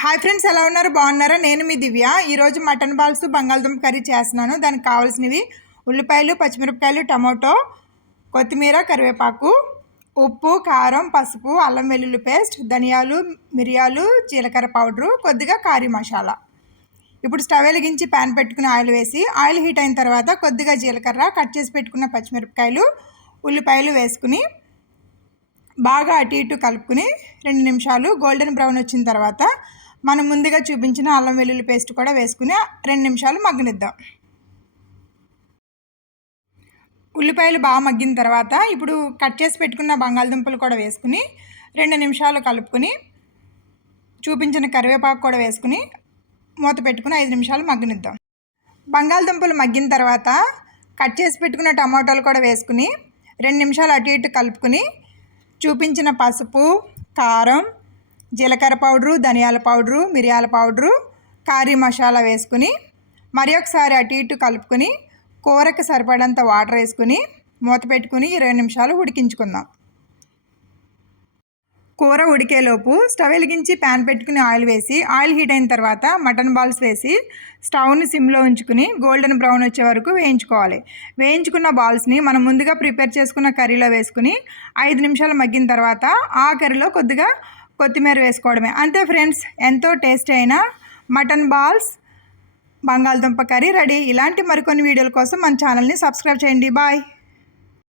Hi friends, ఎలా ఉన్నారు? బాగున్నారా? నేను మీ దివ్య. ఈరోజు మటన్ బాల్స్ బంగాళదుంప కర్రీ చేస్తున్నాను. దానికి కావాల్సినవి ఉల్లిపాయలు, పచ్చిమిరపకాయలు, టమాటో, కొత్తిమీర, కరివేపాకు, ఉప్పు, కారం, పసుపు, అల్లం వెల్లుల్లి పేస్ట్, ధనియాలు, మిరియాలు, జీలకర్ర పౌడరు, కొద్దిగా కారీ మసాలా. ఇప్పుడు స్టవ్ వెలిగించి ప్యాన్ పెట్టుకుని ఆయిల్ వేసి ఆయిల్ హీట్ అయిన తర్వాత కొద్దిగా జీలకర్ర, కట్ చేసి పెట్టుకున్న పచ్చిమిరపకాయలు, ఉల్లిపాయలు వేసుకుని బాగా అటు ఇటు కలుపుకుని 2 నిమిషాలు గోల్డెన్ బ్రౌన్ వచ్చిన తర్వాత మనం ముందుగా చూపించిన అల్లం వెల్లుల్లి పేస్ట్ కూడా వేసుకుని 2 నిమిషాలు మగ్గనిద్దాం. ఉల్లిపాయలు బాగా మగ్గిన తర్వాత ఇప్పుడు కట్ చేసి పెట్టుకున్న బంగాళదుంపలు కూడా వేసుకుని 2 నిమిషాలు కలుపుకొని చూపించిన కరివేపాకు కూడా వేసుకుని మూత పెట్టుకుని 5 నిమిషాలు మగ్గనిద్దాం. బంగాళదుంపలు మగ్గిన తర్వాత కట్ చేసి పెట్టుకున్న టమాటాలు కూడా వేసుకుని 2 నిమిషాలు అటు ఇటు కలుపుకొని చూపించిన పసుపు, కారం, జీలకర్ర పౌడరు, ధనియాల పౌడరు, మిరియాల పౌడరు, కారీ మసాలా వేసుకుని మరి ఒకసారి అటు ఇటు కలుపుకొని కూరకు సరిపడంత వాటర్ వేసుకుని మూత పెట్టుకుని 20 నిమిషాలు ఉడికించుకుందాం. కూర ఉడికేలోపు స్టవ్ వెలిగించి ప్యాన్ పెట్టుకుని ఆయిల్ వేసి ఆయిల్ హీట్ అయిన తర్వాత మటన్ బాల్స్ వేసి స్టవ్ని సిమ్లో ఉంచుకుని గోల్డెన్ బ్రౌన్ వచ్చే వరకు వేయించుకోవాలి. వేయించుకున్న బాల్స్ని మనం ముందుగా ప్రిపేర్ చేసుకున్న కర్రీలో వేసుకుని 5 నిమిషాలు మగ్గిన తర్వాత ఆ కర్రీలో కొద్దిగా కొత్తిమీర వేసుకోవడమే. అంతే ఫ్రెండ్స్, ఎంతో టేస్టీ అయిన మటన్ బాల్స్ బంగాళదుంప కర్రీ రెడీ. ఇలాంటి మరికొన్ని వీడియోల కోసం మన ఛానల్ని సబ్స్క్రైబ్ చేయండి. బాయ్.